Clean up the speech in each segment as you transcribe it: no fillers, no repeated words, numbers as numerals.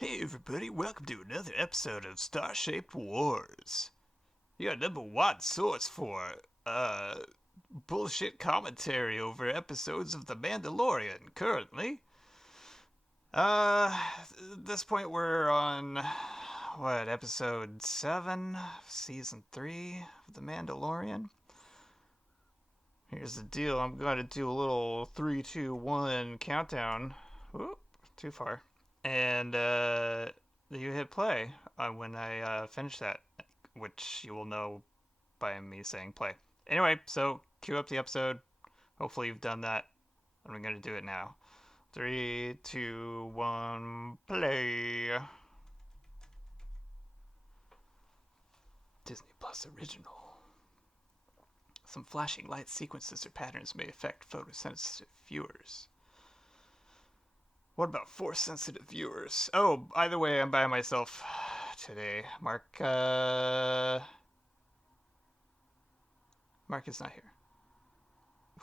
Hey everybody, welcome to another episode of Star-Shaped Wars. Your number one source for, bullshit commentary over episodes of The Mandalorian, currently. Uh, at this point we're on, episode 7, season 3 of The Mandalorian. Here's the deal, I'm gonna do a little 3, 2, 1 countdown. Oop, too far. And you hit play when I finish that, which you will know by me saying play. Anyway, so cue up the episode. Hopefully you've done that. And we're going to do it now. 3, 2, 1, play. Disney Plus original. Some flashing light sequences or patterns may affect photosensitive viewers. What about force sensitive viewers? Oh, by the way, I'm by myself today. Mark is not here.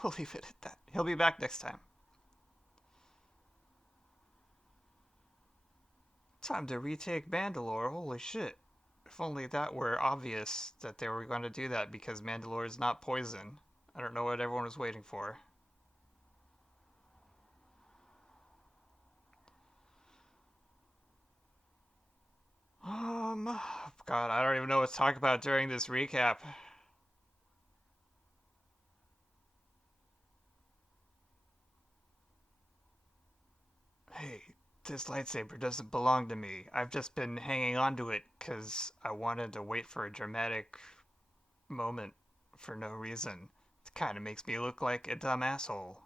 We'll leave it at that. He'll be back next time. Time to retake Mandalore. Holy shit. If only that were obvious that they were going to do that because Mandalore is not poison. I don't know what everyone was waiting for. God, I don't even know what to talk about during this recap. Hey, this lightsaber doesn't belong to me. I've just been hanging on to it because I wanted to wait for a dramatic moment for no reason. It kind of makes me look like a dumb asshole.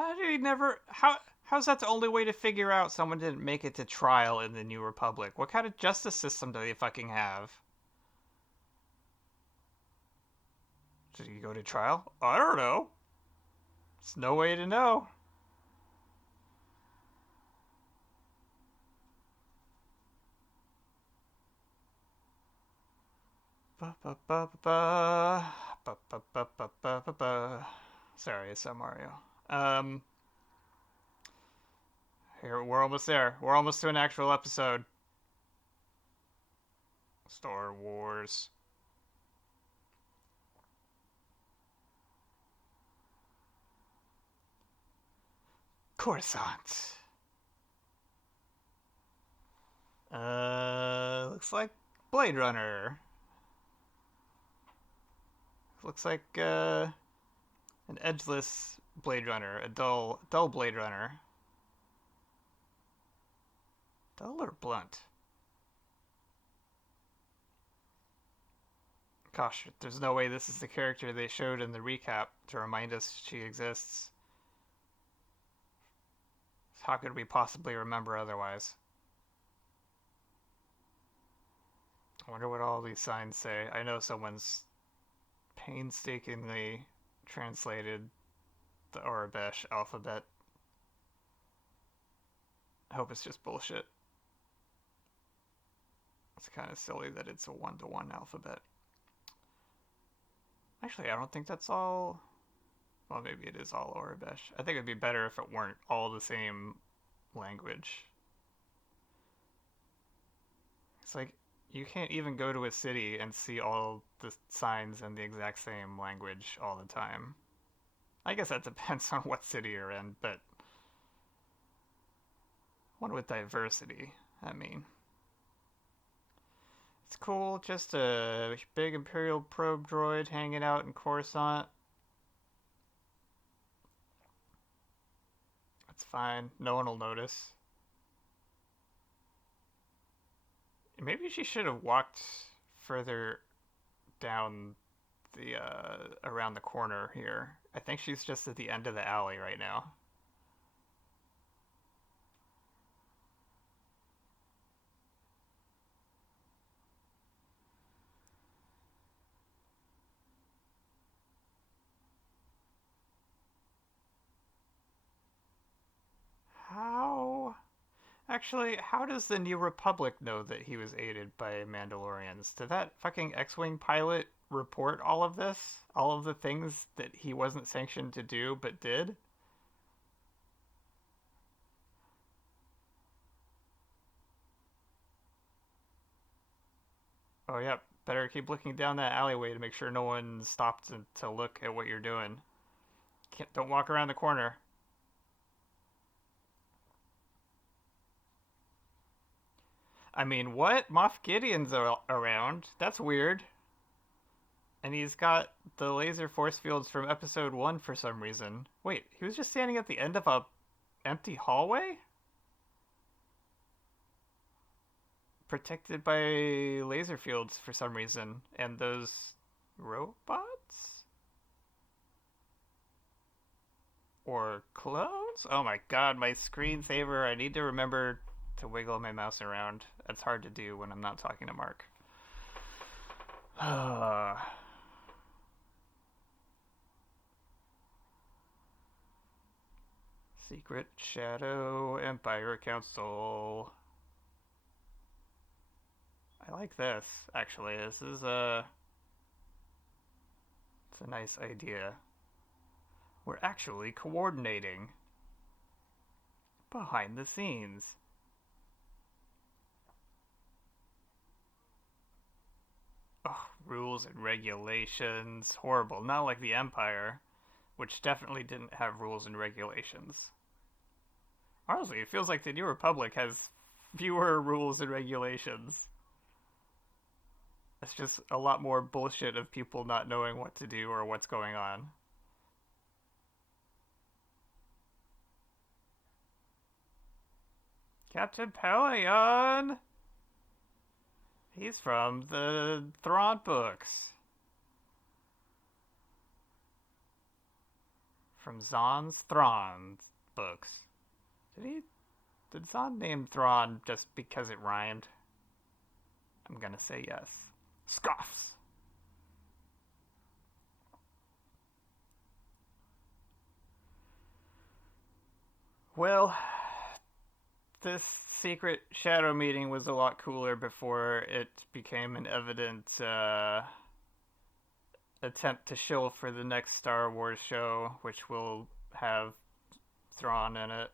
How did he never? How's that the only way to figure out someone didn't make it to trial in the New Republic? What kind of justice system do they fucking have? Did he go to trial? I don't know. There's no way to know. Ba ba ba ba ba ba ba ba ba ba ba. Sorry, it's Mario. Um, Here we're almost there. We're almost to an actual episode. Star Wars. Coruscant. Looks like Blade Runner. Looks like an edgeless Blade Runner, a dull Blade Runner. Dull or blunt? Gosh, there's no way this is the character they showed in the recap to remind us she exists. How could we possibly remember otherwise? I wonder what all these signs say. I know someone's painstakingly translated the Orabesh alphabet. I hope it's just bullshit. It's kind of silly that it's a one-to-one alphabet. Actually, I don't think that's all. Well, maybe it is all Orabesh. I think it'd be better if it weren't all the same language. It's like you can't even go to a city and see all the signs in the exact same language all the time. I guess that depends on what city you're in, but one with diversity, I mean. It's cool, just a big Imperial probe droid hanging out in Coruscant. That's fine, no one will notice. Maybe she should have walked further down the around the corner here. I think she's just at the end of the alley right now. How? Actually, how does the New Republic know that he was aided by Mandalorians? Did that fucking X-Wing pilot report all of this? All of the things that he wasn't sanctioned to do but did? Oh, yep. Better keep looking down that alleyway to make sure no one stopped to look at what you're doing. Don't walk around the corner. I mean, what? Moff Gideon's around. That's weird. And he's got the laser force fields from episode 1 for some reason. Wait, he was just standing at the end of a empty hallway? Protected by laser fields for some reason. And those robots? Or clones? Oh my god, my screensaver. I need to remember to wiggle my mouse around. That's hard to do when I'm not talking to Mark. Secret Shadow Empire Council. I like this, actually. This is it's a nice idea. We're actually coordinating behind the scenes. Oh, rules and regulations. Horrible. Not like the Empire, which definitely didn't have rules and regulations. Honestly, it feels like the New Republic has fewer rules and regulations. It's just a lot more bullshit of people not knowing what to do or what's going on. Captain Pelion! He's from the Thrawn books. From Zahn's Thrawn books. Did Zahn name Thrawn just because it rhymed? I'm gonna say yes. Scoffs! Well, this secret shadow meeting was a lot cooler before it became an evident attempt to shill for the next Star Wars show, which will have Thrawn in it.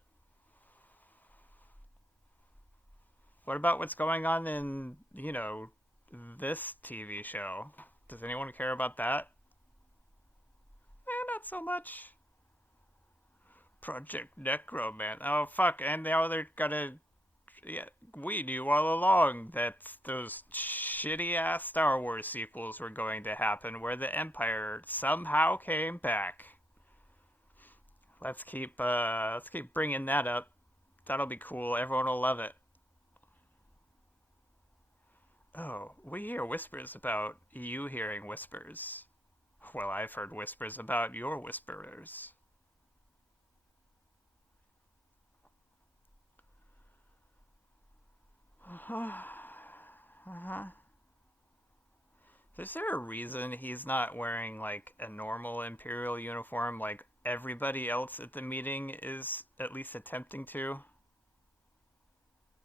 What about what's going on in, this TV show? Does anyone care about that? Not so much. Project Necroman. Oh, fuck. And now they're gonna. Yeah, we knew all along that those shitty ass Star Wars sequels were going to happen where the Empire somehow came back. Let's keep bringing that up. That'll be cool. Everyone will love it. Oh, we hear whispers about you hearing whispers. Well, I've heard whispers about your whisperers. Uh-huh. Is there a reason he's not wearing like a normal Imperial uniform like everybody else at the meeting is at least attempting to?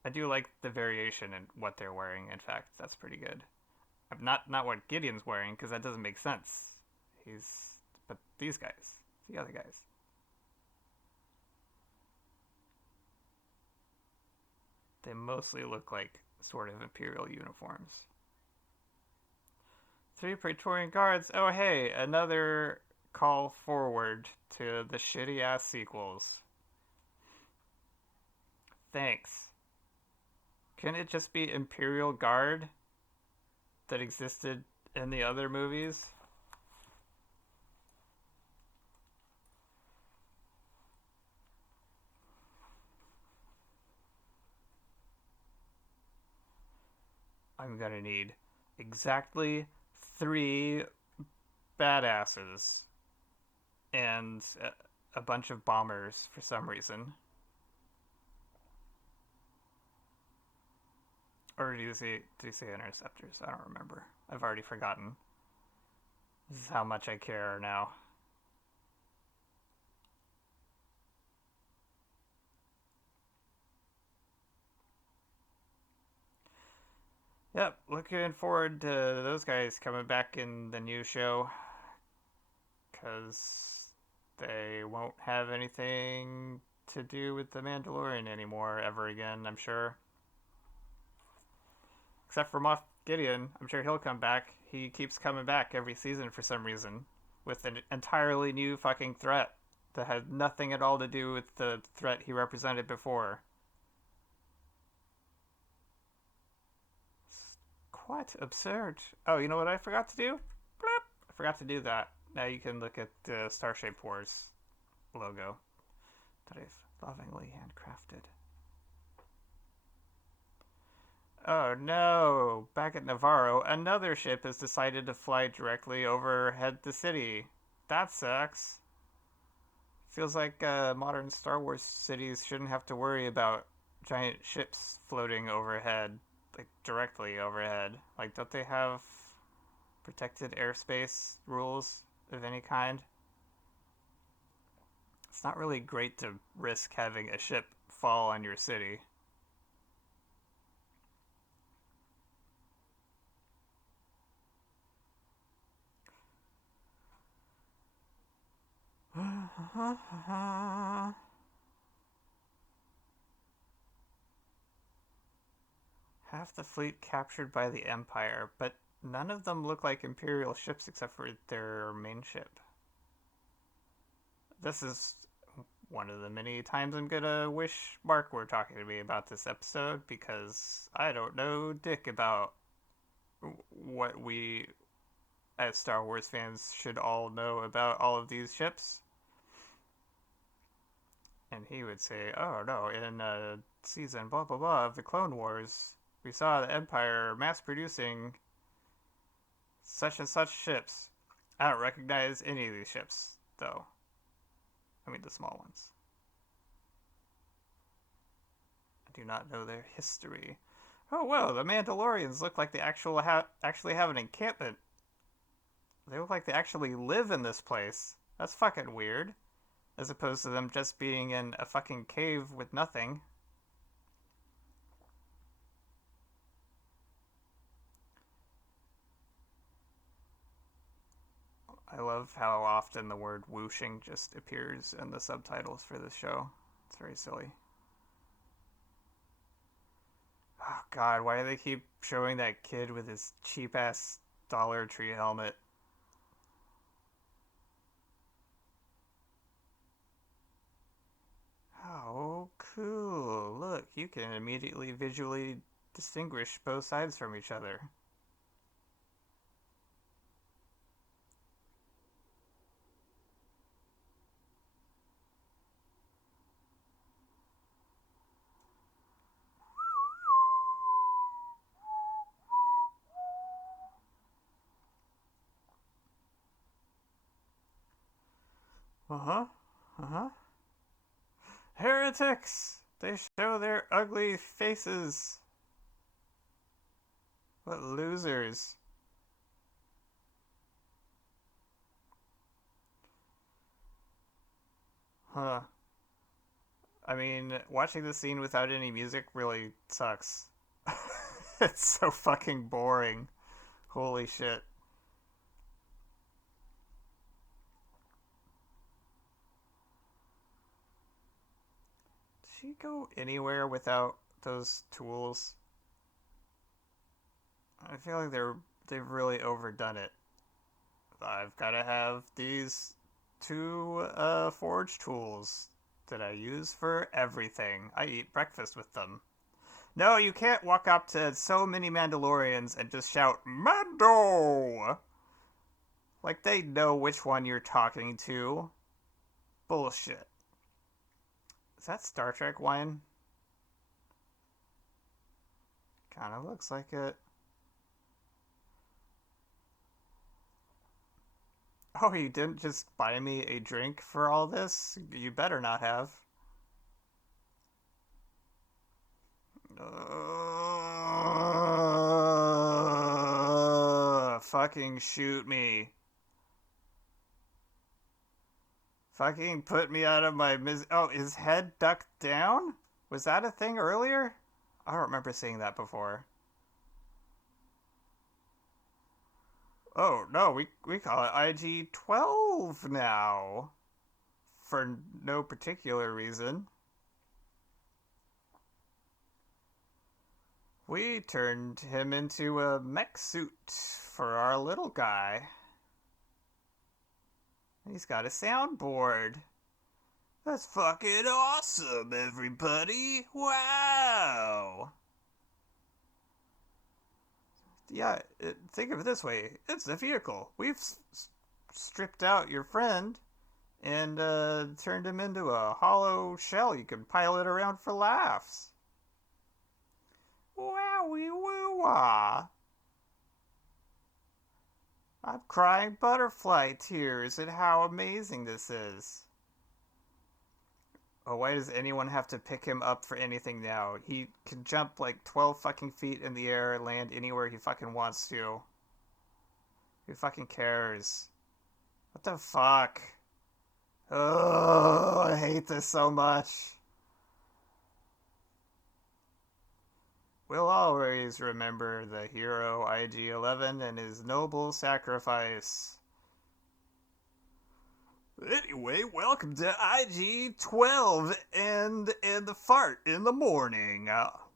I do like the variation in what they're wearing. In fact, that's pretty good. Not what Gideon's wearing because that doesn't make sense. But these guys, the other guys, they mostly look like sort of Imperial uniforms. 3 Praetorian Guards. Oh hey, another call forward to the shitty ass sequels. Thanks. Can it just be Imperial Guard that existed in the other movies? I'm gonna need exactly 3 badasses and a bunch of bombers for some reason. Or do you say interceptors? I don't remember. I've already forgotten. This is how much I care now. Yep, looking forward to those guys coming back in the new show, because they won't have anything to do with the Mandalorian anymore ever again, I'm sure. Except for Moff Gideon, I'm sure he'll come back. He keeps coming back every season for some reason with an entirely new fucking threat that had nothing at all to do with the threat he represented before. It's quite absurd. Oh, you know what I forgot to do? Bloop. I forgot to do that. Now you can look at the Starship Wars logo that I've lovingly handcrafted. Oh no! Back at Navarro, another ship has decided to fly directly overhead the city. That sucks. Feels like modern Star Wars cities shouldn't have to worry about giant ships floating overhead, like directly overhead. Like, don't they have protected airspace rules of any kind? It's not really great to risk having a ship fall on your city. Half the fleet captured by the Empire, but none of them look like Imperial ships except for their main ship. This is one of the many times I'm gonna wish Mark were talking to me about this episode because I don't know dick about what we as Star Wars fans should all know about all of these ships. And he would say, "Oh no, in season blah blah blah of the Clone Wars, we saw the Empire mass producing such and such ships. I don't recognize any of these ships, though. I mean, the small ones. I do not know their history. Oh, well, the Mandalorians look like they actually have an encampment. They look like they actually live in this place. That's fucking weird. As opposed to them just being in a fucking cave with nothing." I love how often the word whooshing just appears in the subtitles for this show. It's very silly. Oh god, why do they keep showing that kid with his cheap ass Dollar Tree helmet? Oh, cool. Look, you can immediately visually distinguish both sides from each other. Uh huh. Uh huh. Heretics! They show their ugly faces. What losers. Huh. I mean, watching the scene without any music really sucks. It's so fucking boring. Holy shit. Does she go anywhere without those tools? I feel like they've really overdone it. I've got to have these two forge tools that I use for everything. I eat breakfast with them. No, you can't walk up to so many Mandalorians and just shout, "Mando!" Like they know which one you're talking to. Bullshit. Is that Star Trek wine? Kinda looks like it. Oh, you didn't just buy me a drink for all this? You better not have. Fucking shoot me. Fucking put me out of my Oh, his head ducked down? Was that a thing earlier? I don't remember seeing that before. Oh, no, we call it IG-12 now. For no particular reason. We turned him into a mech suit for our little guy. He's got a soundboard. That's fucking awesome, everybody! Wow! Yeah, think of it this way. It's a vehicle. We've stripped out your friend and turned him into a hollow shell you can pilot around for laughs. Wowie woo wah! I'm crying butterfly tears at how amazing this is. Oh, why does anyone have to pick him up for anything now? He can jump like 12 fucking feet in the air and land anywhere he fucking wants to. Who fucking cares? What the fuck? Oh, I hate this so much. We'll always remember the hero IG-11 and his noble sacrifice. Anyway, welcome to IG-12 and the fart in the morning.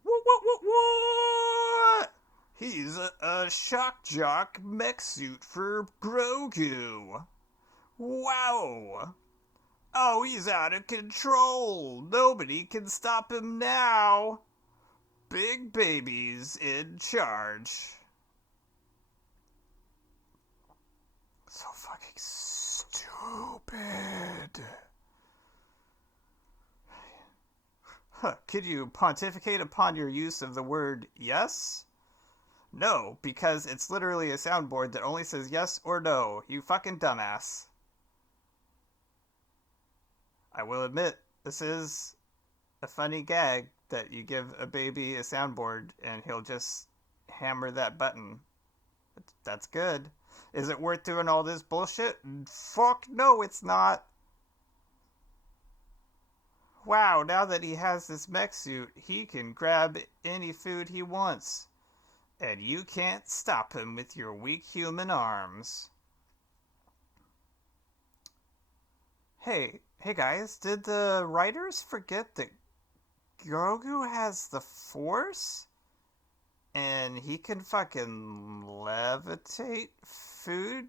What? He's a shock jock mech suit for Grogu. Wow. Oh, he's out of control. Nobody can stop him now. Big baby's in charge. So fucking stupid. Huh, could you pontificate upon your use of the word yes? No, because it's literally a soundboard that only says yes or no, you fucking dumbass. I will admit, this is a funny gag that you give a baby a soundboard and he'll just hammer that button. That's good. Is it worth doing all this bullshit? Fuck no, it's not. Wow, now that he has this mech suit, he can grab any food he wants. And you can't stop him with your weak human arms. Hey guys, did the writers forget that Grogu has the Force? And he can fucking levitate food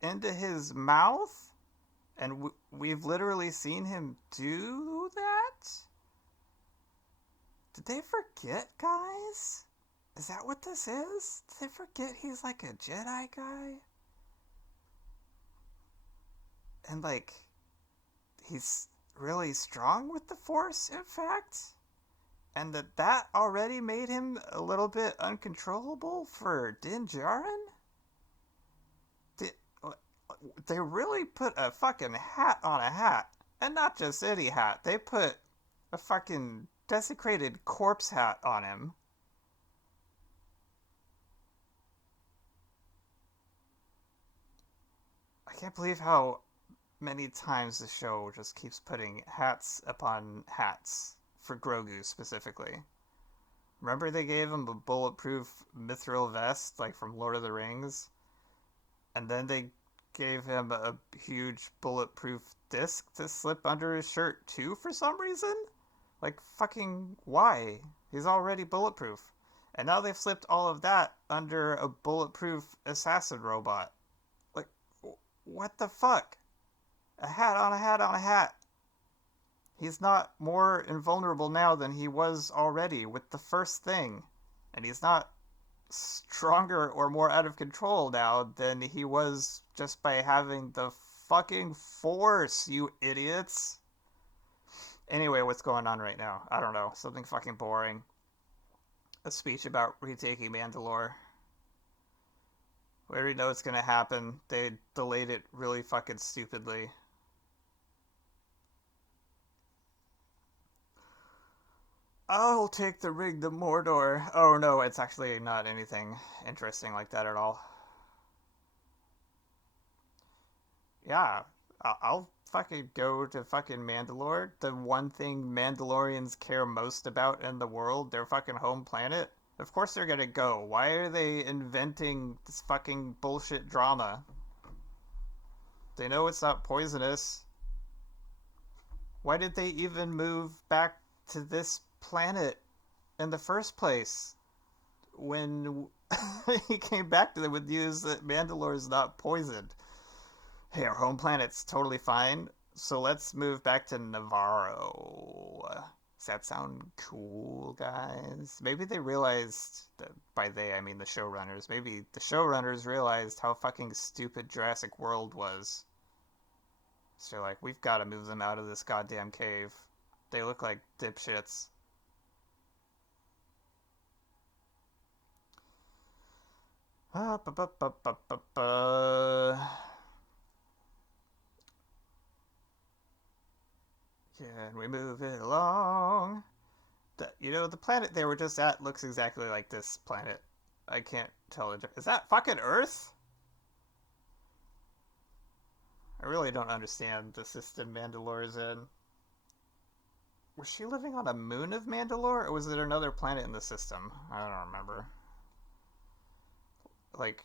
into his mouth? And we've literally seen him do that? Did they forget, guys? Is that what this is? Did they forget he's like a Jedi guy? And like, he's really strong with the Force, in fact? And that already made him a little bit uncontrollable for Din Djarin? They really put a fucking hat on a hat. And not just any hat. They put a fucking desecrated corpse hat on him. I can't believe how many times the show just keeps putting hats upon hats. For Grogu specifically. Remember they gave him a bulletproof mithril vest, like from Lord of the Rings? And then they gave him a huge bulletproof disc to slip under his shirt too for some reason? Like, fucking why? He's already bulletproof. And now they've slipped all of that under a bulletproof assassin robot. Like, what the fuck? A hat on a hat on a hat. He's not more invulnerable now than he was already with the first thing. And he's not stronger or more out of control now than he was just by having the fucking Force, you idiots. Anyway, what's going on right now? I don't know. Something fucking boring. A speech about retaking Mandalore. We already know it's gonna happen. They delayed it really fucking stupidly. I'll take the ring to Mordor. Oh no, it's actually not anything interesting like that at all. Yeah, I'll fucking go to fucking Mandalore. The one thing Mandalorians care most about in the world, their fucking home planet. Of course they're gonna go. Why are they inventing this fucking bullshit drama? They know it's not poisonous. Why did they even move back to this planet in the first place? When he came back to them with news that Mandalore is not poisoned. Hey, our home planet's totally fine, so let's move back to Navarro. Does that sound cool, guys? Maybe they realized, that by they, I mean the showrunners, maybe the showrunners realized how fucking stupid Jurassic World was. So they're like, we've got to move them out of this goddamn cave. They look like dipshits. Ah, ba, ba, ba, ba, ba, ba. Can we move it along? The planet they were just at looks exactly like this planet. I can't tell the difference. Is that fucking Earth? I really don't understand the system Mandalore is in. Was she living on a moon of Mandalore, or was it another planet in the system? I don't remember. Like,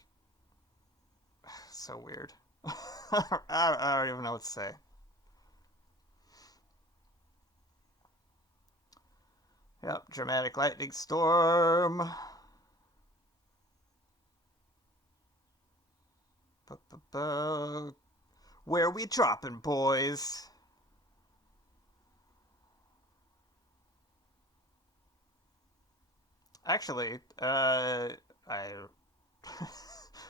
so weird. I don't even know what to say. Yep, dramatic lightning storm. Where we dropping, boys? Actually, I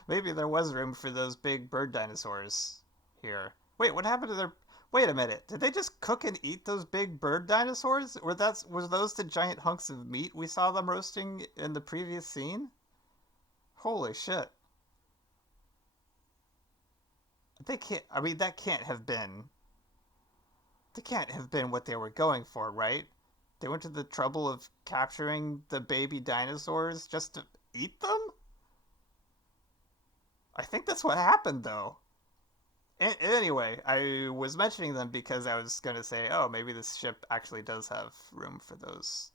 maybe there was room for those big bird dinosaurs here. Wait, what happened to their? Wait a minute. Did they just cook and eat those big bird dinosaurs? Was those the giant hunks of meat we saw them roasting in the previous scene? Holy shit. They can't I mean that can't have been what they were going for, right? They went to the trouble of capturing the baby dinosaurs just to eat them? I think that's what happened though. Anyway, I was mentioning them because I was going to say, oh, maybe this ship actually does have room for those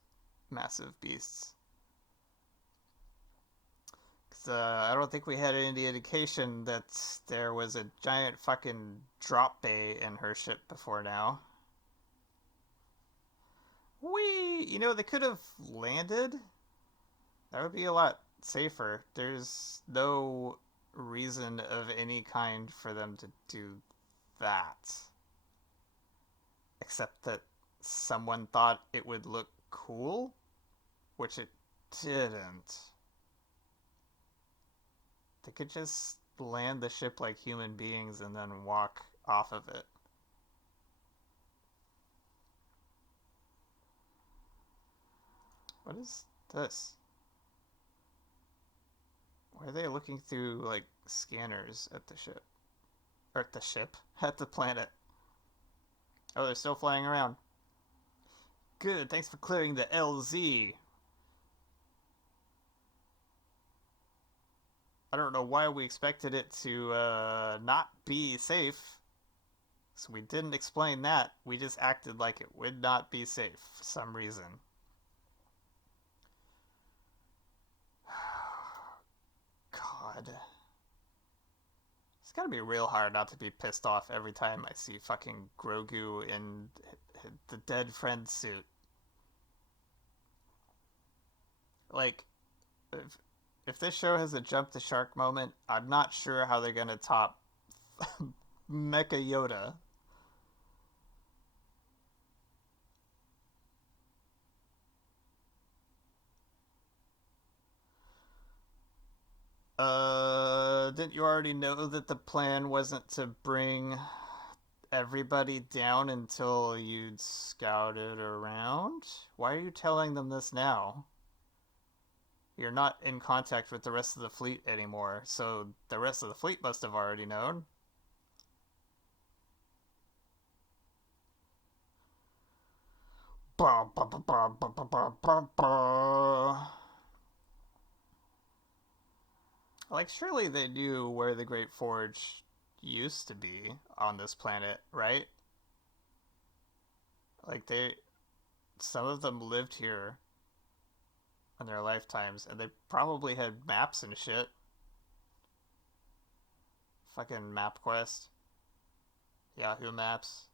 massive beasts. 'Cause, I don't think we had any indication that there was a giant fucking drop bay in her ship before now. They could have landed. That would be a lot safer. There's no reason of any kind for them to do that. Except that someone thought it would look cool, which it didn't. They could just land the ship like human beings and then walk off of it. What is this? Why are they looking through, like, scanners at the ship? Or at the ship? At the planet. Oh, they're still flying around. Good, thanks for clearing the LZ. I don't know why we expected it to not be safe. So we didn't explain that. We just acted like it would not be safe for some reason. God. It's gotta be real hard not to be pissed off every time I see fucking Grogu in the dead friend suit. Like, if this show has a jump the shark moment, I'm not sure how they're gonna top Mecha Yoda. Didn't you already know that the plan wasn't to bring everybody down until you'd scouted around? Why are you telling them this now? You're not in contact with the rest of the fleet anymore, so the rest of the fleet must have already known. Ba, ba, ba, ba, ba, ba, ba, ba, ba. Like, surely they knew where the Great Forge used to be on this planet, right? Like, some of them lived here. in their lifetimes, and they probably had maps and shit. Fucking MapQuest, Yahoo Maps,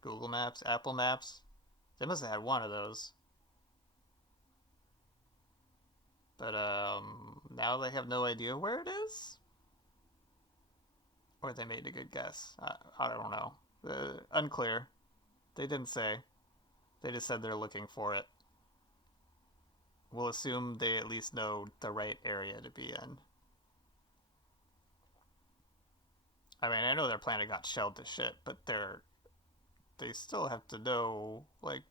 Google Maps, Apple Maps. They must have had one of those. But now they have no idea where it is? Or they made a good guess. I don't know. Unclear. They didn't say. They just said they're looking for it. We'll assume they at least know the right area to be in. I mean, I know their planet got shelled to shit, but they still have to know, like,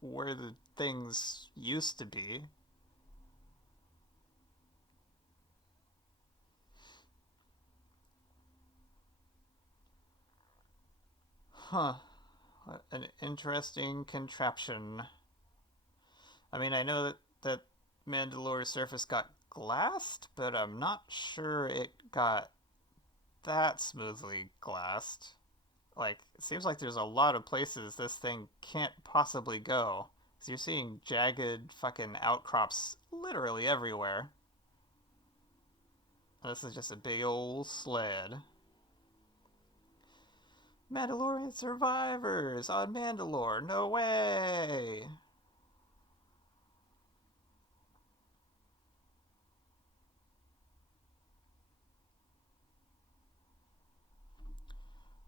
where the things used to be. Huh. An interesting contraption. I mean, I know that Mandalore's surface got glassed, but I'm not sure it got that smoothly glassed. Like, it seems like there's a lot of places this thing can't possibly go. Because you're seeing jagged fucking outcrops literally everywhere. This is just a big old sled. Mandalorian survivors on Mandalore. No way.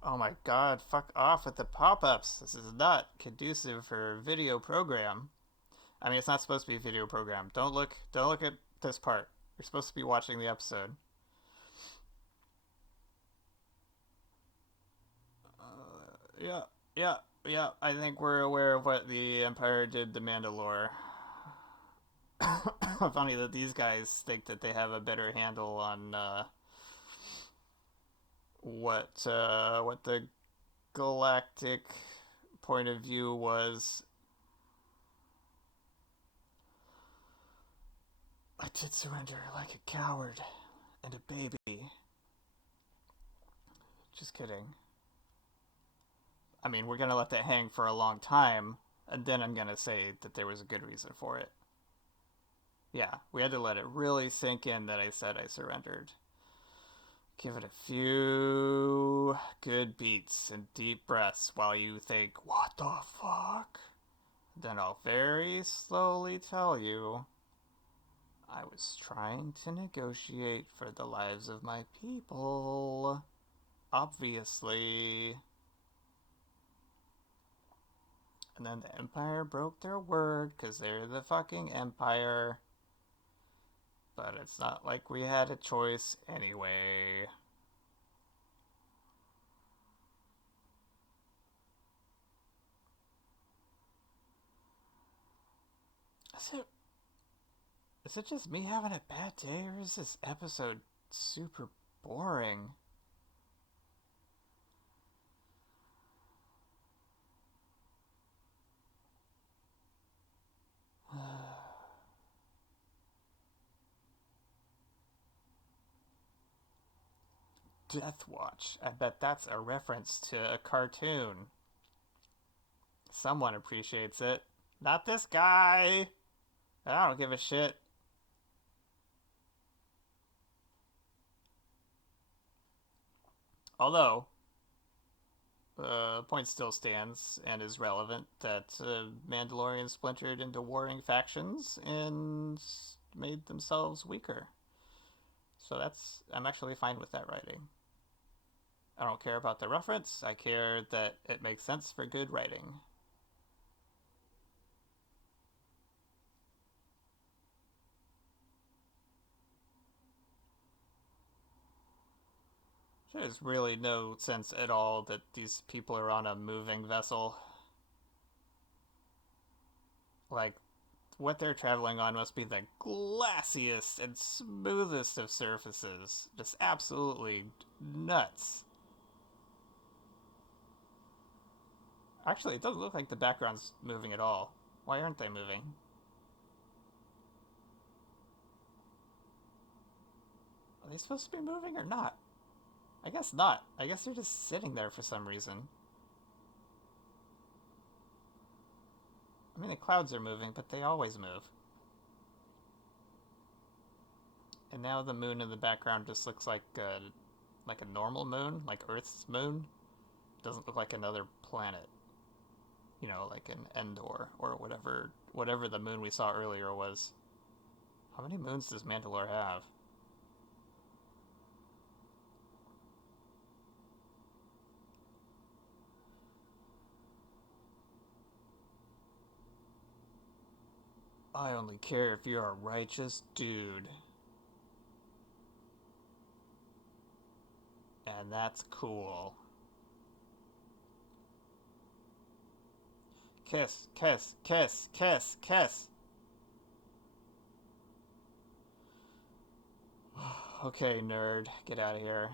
Oh my god, fuck off with the pop-ups. This is not conducive for a video program. I mean, it's not supposed to be a video program. Don't look at this part. You're supposed to be watching the episode. Yeah, yeah, yeah. I think we're aware of what the Empire did to Mandalore. Funny that these guys think that they have a better handle on what the galactic point of view was. I did surrender like a coward and a baby. Just kidding. I mean, we're gonna let that hang for a long time, and then I'm gonna say that there was a good reason for it. Yeah, we had to let it really sink in that I said I surrendered. Give it a few good beats and deep breaths while you think, what the fuck? Then I'll very slowly tell you I was trying to negotiate for the lives of my people. Obviously. And then the Empire broke their word because they're the fucking Empire. But it's not like we had a choice anyway. Is it, is it just me having a bad day, or is this episode super boring? Death Watch. I bet that's a reference to a cartoon. Someone appreciates it. Not this guy. I don't give a shit. Although, the point still stands and is relevant that Mandalorians splintered into warring factions and made themselves weaker. So I'm actually fine with that writing. I don't care about the reference. I care that it makes sense for good writing. There's really no sense at all that these people are on a moving vessel. Like, what they're traveling on must be the glassiest and smoothest of surfaces. Just absolutely nuts. Actually, it doesn't look like the background's moving at all. Why aren't they moving? Are they supposed to be moving or not? I guess not. I guess they're just sitting there for some reason. I mean, the clouds are moving, but they always move. And now the moon in the background just looks like a normal moon, like Earth's moon. Doesn't look like another planet. You know, like an Endor or whatever the moon we saw earlier was. How many moons does Mandalore have? I only care if you're a righteous dude. And that's cool. Kiss, kiss, kiss, kiss, kiss. Okay, nerd, get out of here.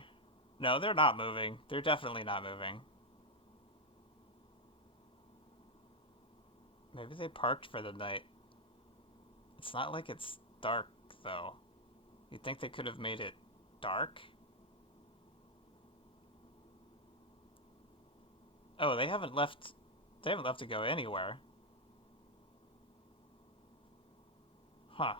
No, they're not moving. They're definitely not moving. Maybe they parked for the night. It's not like it's dark, though. You'd think they could have made it dark? Oh, they haven't left. They haven't left to go anywhere. Huh.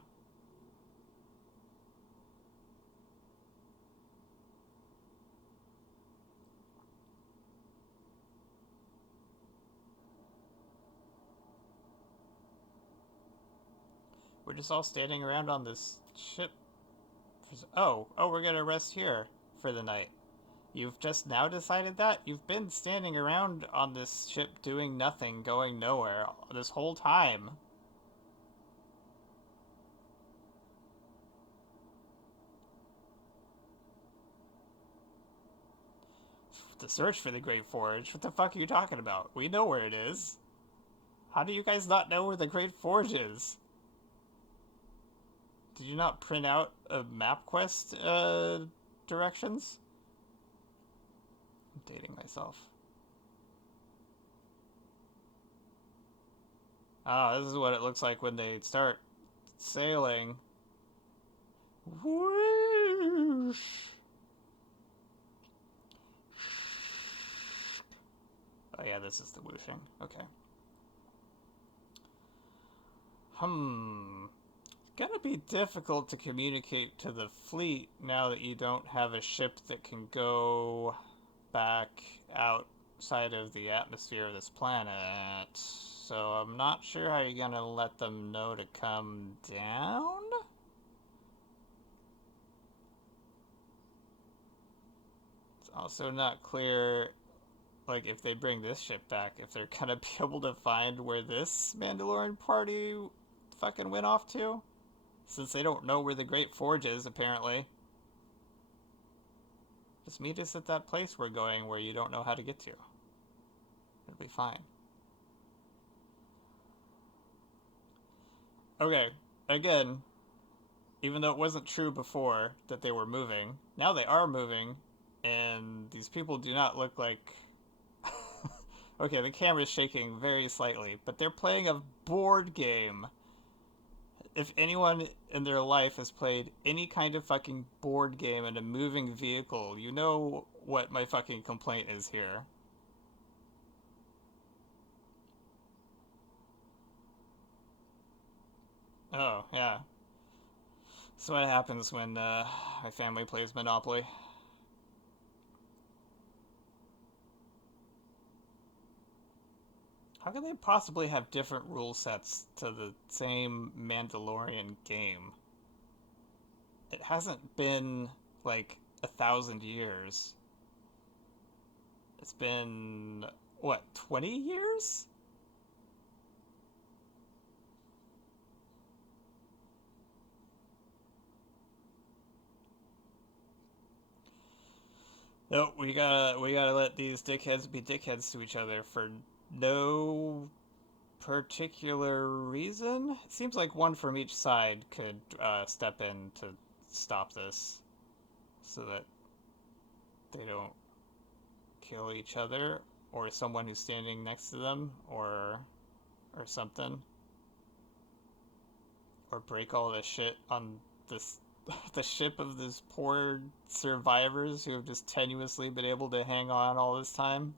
We're just all standing around on this ship. Oh, we're gonna rest here for the night. You've just now decided that? You've been standing around on this ship doing nothing, going nowhere this whole time. The search for the Great Forge? What the fuck are you talking about? We know where it is. How do you guys not know where the Great Forge is? Did you not print out a MapQuest directions? I'm dating myself. Ah, this is what it looks like when they start sailing. Whoosh! Oh yeah, this is the whooshing. Okay. It's gonna be difficult to communicate to the fleet now that you don't have a ship that can go back outside of the atmosphere of this planet. So I'm not sure how you're gonna let them know to come down? It's also not clear, like, if they bring this ship back, if they're gonna be able to find where this Mandalorian party fucking went off to? Since they don't know where the Great Forge is, apparently. Just meet us at that place we're going where you don't know how to get to. It'll be fine. Okay, again, even though it wasn't true before that they were moving, now they are moving, and these people do not look like... Okay, the camera's shaking very slightly, but they're playing a board game. If anyone in their life has played any kind of fucking board game in a moving vehicle, you know what my fucking complaint is here. Oh, yeah. That's what happens when my family plays Monopoly. How can they possibly have different rule sets to the same Mandalorian game? It hasn't been like 1,000 years. It's been, what, 20 years? Nope, we gotta let these dickheads be dickheads to each other for no particular reason. It seems like one from each side could step in to stop this so that they don't kill each other or someone who's standing next to them or something, or break all the shit on this the ship of these poor survivors who have just tenuously been able to hang on all this time.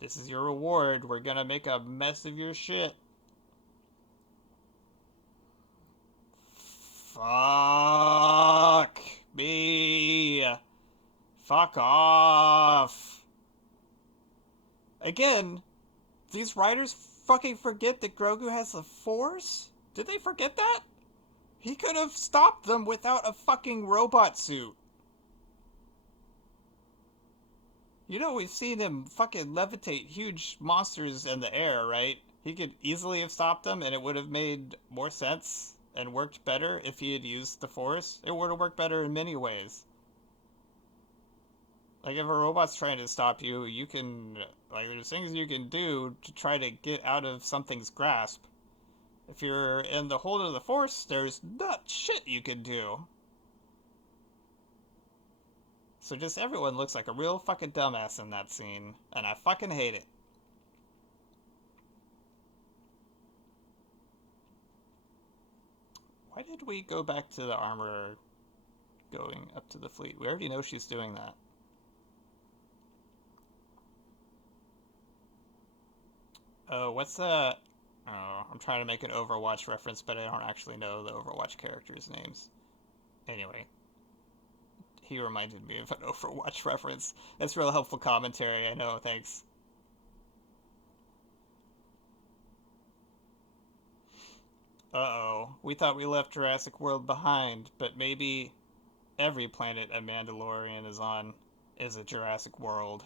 This is your reward. We're gonna make a mess of your shit. Fuck me. Fuck off. Again, these writers fucking forget that Grogu has the Force? Did they forget that? He could have stopped them without a fucking robot suit. You know, we've seen him fucking levitate huge monsters in the air, right? He could easily have stopped them, and it would have made more sense and worked better if he had used the Force. It would have worked better in many ways. Like, if a robot's trying to stop you, you can... Like, there's things you can do to try to get out of something's grasp. If you're in the hold of the Force, there's not shit you can do. So just everyone looks like a real fucking dumbass in that scene, and I fucking hate it. Why did we go back to the armor going up to the fleet? We already know she's doing that. Oh, what's that? Oh, I'm trying to make an Overwatch reference, but I don't actually know the Overwatch characters' names. Anyway, he reminded me of an Overwatch reference. That's real helpful commentary, I know, thanks. Uh-oh, we thought we left Jurassic World behind, but maybe every planet a Mandalorian is on is a Jurassic World.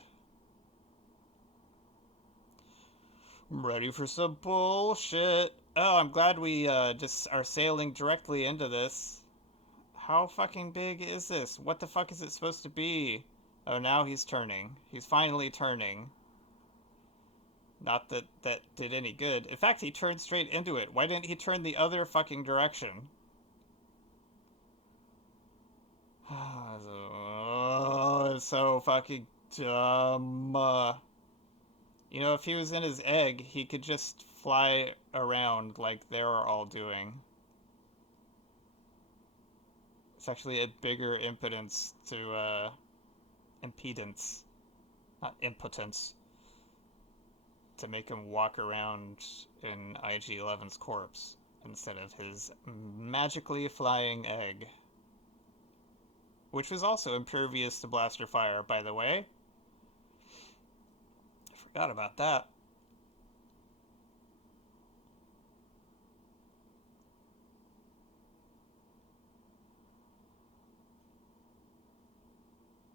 I'm ready for some bullshit. Oh, I'm glad we just are sailing directly into this. How fucking big is this? What the fuck is it supposed to be? Oh, now he's turning. He's finally turning. Not that that did any good. In fact, he turned straight into it. Why didn't he turn the other fucking direction? Oh, it's so fucking dumb. You know, if he was in his egg, he could just fly around like they're all doing. It's actually a bigger impedance to, impedance, not impotence, to make him walk around in IG-11's corpse instead of his magically flying egg. Which was also impervious to blaster fire, by the way. I forgot about that.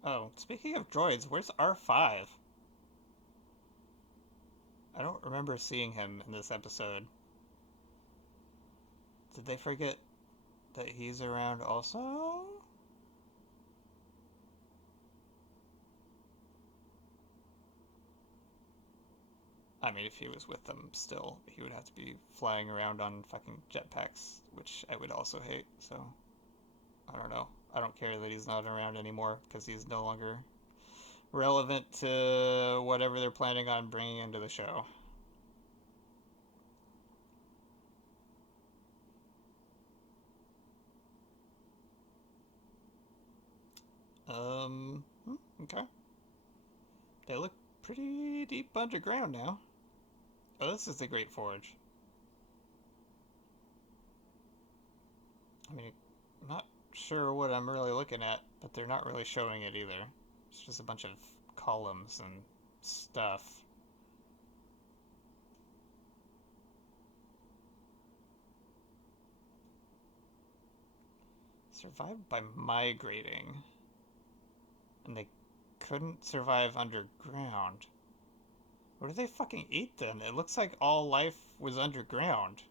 Oh, speaking of droids, where's R5? I don't remember seeing him in this episode. Did they forget that he's around also? I mean, if he was with them still, he would have to be flying around on fucking jetpacks, which I would also hate, so... I don't know. I don't care that he's not around anymore, because he's no longer relevant to whatever they're planning on bringing into the show. Okay. They look pretty deep underground now. Oh, this is the Great Forge. I mean, I'm not sure what I'm really looking at, but they're not really showing it either. It's just a bunch of columns and stuff. Survived by migrating. And they couldn't survive underground. What do they fucking eat then? It looks like all life was underground.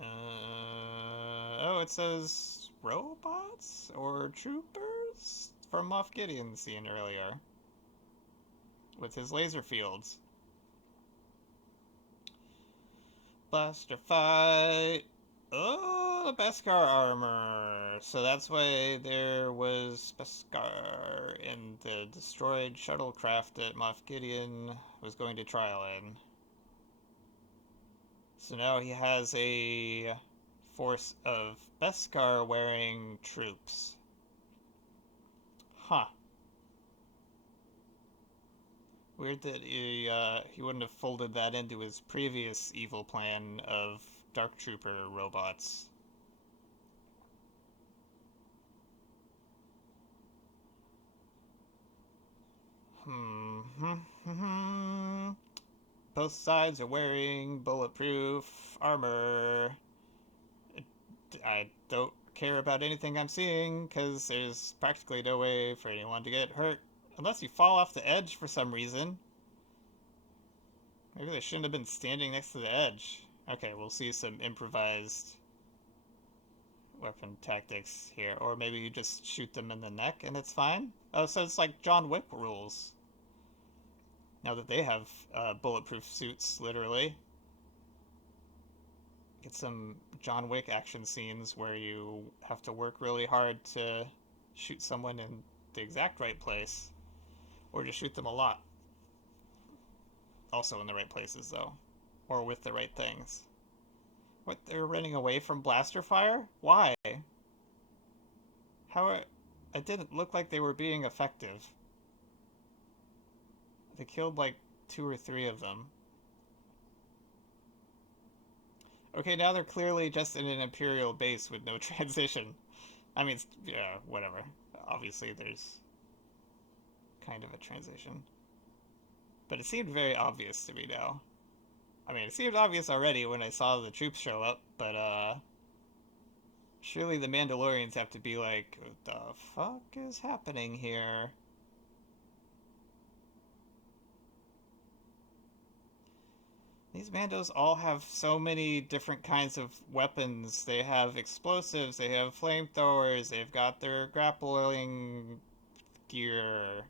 Oh, it says robots or troopers from Moff Gideon's scene earlier with his laser fields. Blaster fight. Oh, the Beskar armor. So that's why there was Beskar in the destroyed shuttlecraft that Moff Gideon was going to trial in. So now he has a force of Beskar wearing troops. Huh. Weird that he wouldn't have folded that into his previous evil plan of Dark Trooper robots. Both sides are wearing bulletproof armor. I don't care about anything I'm seeing because there's practically no way for anyone to get hurt unless you fall off the edge for some reason. Maybe they shouldn't have been standing next to the edge. Okay, we'll see some improvised weapon tactics here. Or maybe you just shoot them in the neck and it's fine. Oh, so it's like John Wick rules. Now that they have bulletproof suits, literally. Get some John Wick action scenes where you have to work really hard to shoot someone in the exact right place. Or just shoot them a lot. Also in the right places, though. Or with the right things. What, they're running away from blaster fire? Why? It didn't look like they were being effective. They killed like 2 or 3 of them. Okay, now they're clearly just in an Imperial base with no transition. I mean, yeah, whatever. Obviously there's kind of a transition. But it seemed very obvious to me now. I mean, it seemed obvious already when I saw the troops show up, but, surely the Mandalorians have to be like, what the fuck is happening here? These Mandos all have so many different kinds of weapons. They have explosives, they have flamethrowers, they've got their grappling gear.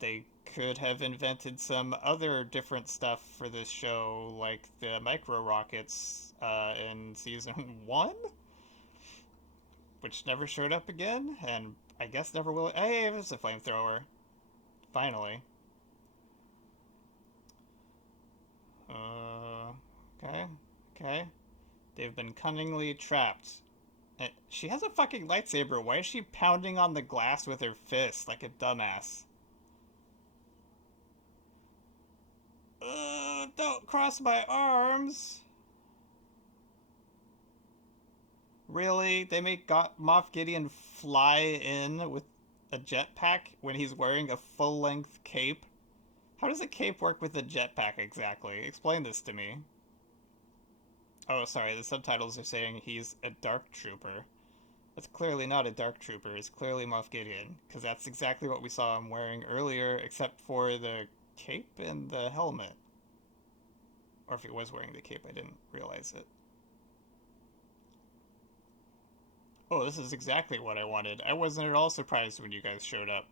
They could have invented some other different stuff for this show, like the micro rockets in season 1, which never showed up again, and I guess never will. Hey, it was a flamethrower. Finally. Okay, okay. They've been cunningly trapped. She has a fucking lightsaber. Why is she pounding on the glass with her fist like a dumbass? Don't cross my arms. Really? They make Moff Gideon fly in with a jetpack when he's wearing a full-length cape? How does a cape work with a jetpack exactly? Explain this to me. Oh, sorry, the subtitles are saying he's a dark trooper. That's clearly not a dark trooper, it's clearly Moff Gideon, because that's exactly what we saw him wearing earlier, except for the cape and the helmet. Or if he was wearing the cape, I didn't realize it. Oh, this is exactly what I wanted. I wasn't at all surprised when you guys showed up.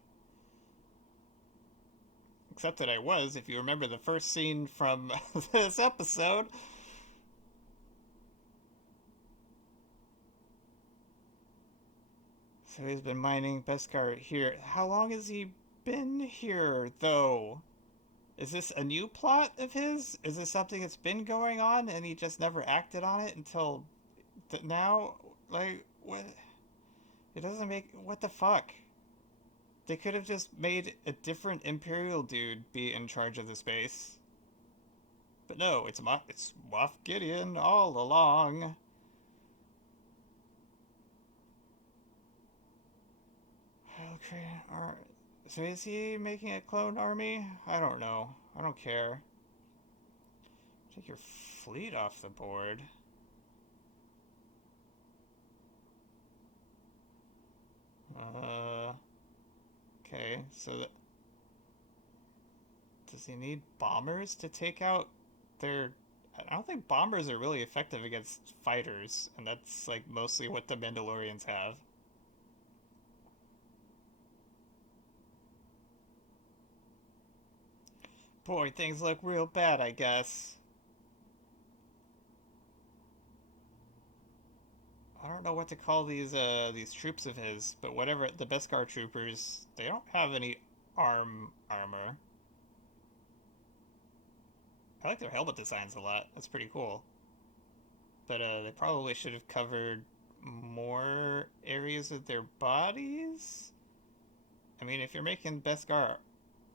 Except that I was, if you remember the first scene from this episode. So he's been mining Beskar here. How long has he been here, though? Is this a new plot of his? Is this something that's been going on and he just never acted on it until now? Like, what? It doesn't make... What the fuck? They could have just made a different Imperial dude be in charge of the space. But no, it's Moff Gideon all along. Okay, so is he making a clone army? I don't know. I don't care. Take your fleet off the board. Okay, so does he need bombers to take out their... I don't think bombers are really effective against fighters, and that's like mostly what the Mandalorians have. Boy, things look real bad, I guess. I don't know what to call these troops of his, but whatever, the Beskar troopers, they don't have any armor. I like their helmet designs a lot. That's pretty cool. But they probably should have covered more areas of their bodies. I mean, if you're making Beskar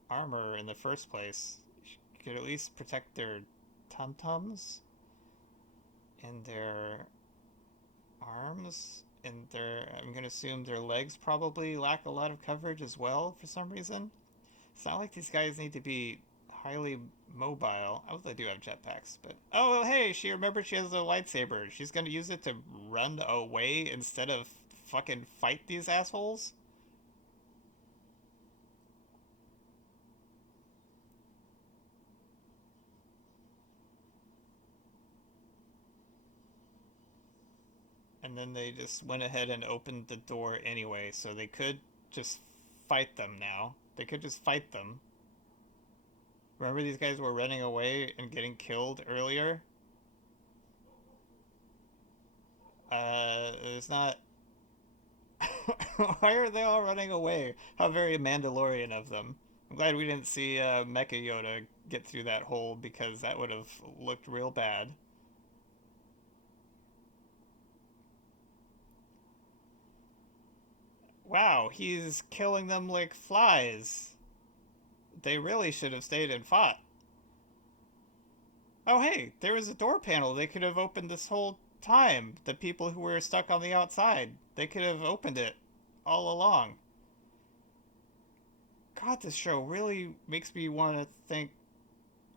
armor in the first place, you could at least protect their tum-tums. in their arms, and I'm gonna assume their legs probably lack a lot of coverage as well for some reason. It's not like these guys need to be highly mobile. Oh, they do have jetpacks, but oh, hey, she remembered she has a lightsaber. She's gonna use it to run away instead of fucking fight these assholes. And then they just went ahead and opened the door anyway, so they could just fight them now. They could just fight them. Remember these guys were running away and getting killed earlier? There's not. Why are they all running away? How very Mandalorian of them. I'm glad we didn't see Mecha Yoda get through that hole because that would have looked real bad. Wow, he's killing them like flies. They really should have stayed and fought. Oh, hey, there was a door panel they could have opened this whole time. The people who were stuck on the outside, they could have opened it all along. God, this show really makes me want to think.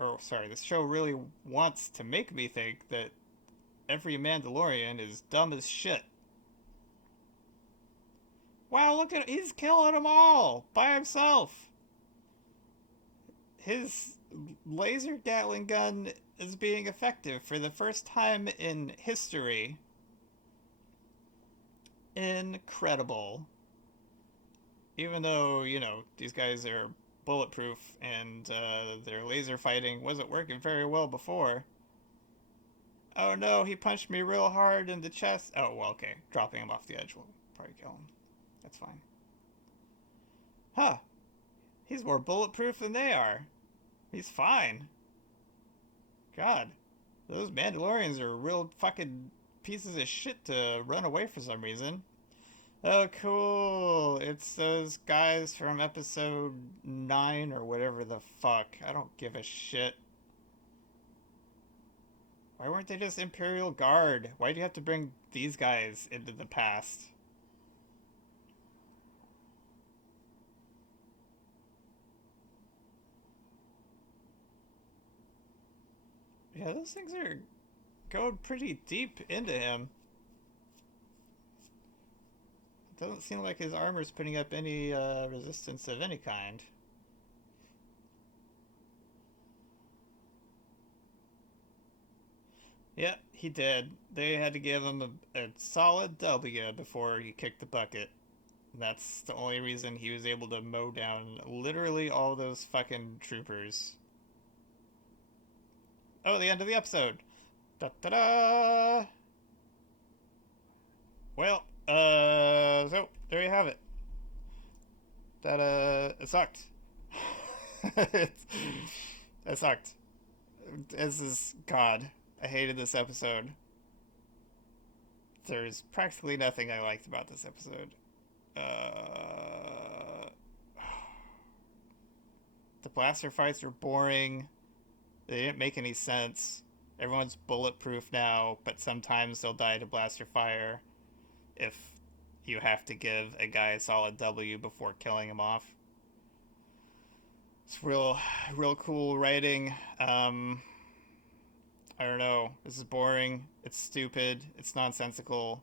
Or, sorry, this show really wants to make me think that every Mandalorian is dumb as shit. Wow, look at he's killing them all by himself. His laser Gatling gun is being effective for the first time in history. Incredible. Even though, these guys are bulletproof and their laser fighting wasn't working very well before. Oh no, he punched me real hard in the chest. Oh, well, okay. Dropping him off the edge will probably kill him. That's fine. Huh. He's more bulletproof than they are. He's fine. God. Those Mandalorians are real fucking pieces of shit to run away for some reason. Oh, cool. It's those guys from episode 9 or whatever the fuck. I don't give a shit. Why weren't they just Imperial Guard? Why do you have to bring these guys into the past? Yeah, those things are going pretty deep into him. It doesn't seem like his armor's putting up any resistance of any kind. Yeah, he did. They had to give him a solid W before he kicked the bucket. That's the only reason he was able to mow down literally all those fucking troopers. Oh, the end of the episode. Da da da! Well, so there you have it. That, it sucked. it, it sucked. This is, God, I hated this episode. There's practically nothing I liked about this episode. The blaster fights are boring. They didn't make any sense. Everyone's bulletproof now, but sometimes they'll die to blaster fire if you have to give a guy a solid W before killing him off. It's real cool writing. I don't know. This is boring. It's stupid. It's nonsensical.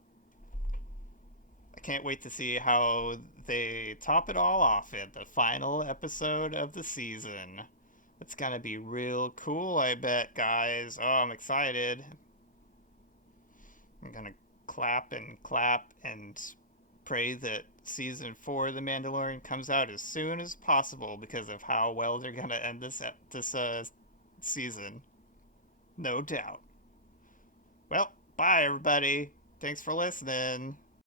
I can't wait to see how they top it all off in the final episode of the season. It's gonna be real cool, I bet, guys. Oh, I'm excited. I'm gonna clap and pray that season 4 of The Mandalorian comes out as soon as possible because of how well they're gonna end this season. No doubt. Well, bye everybody. Thanks for listening.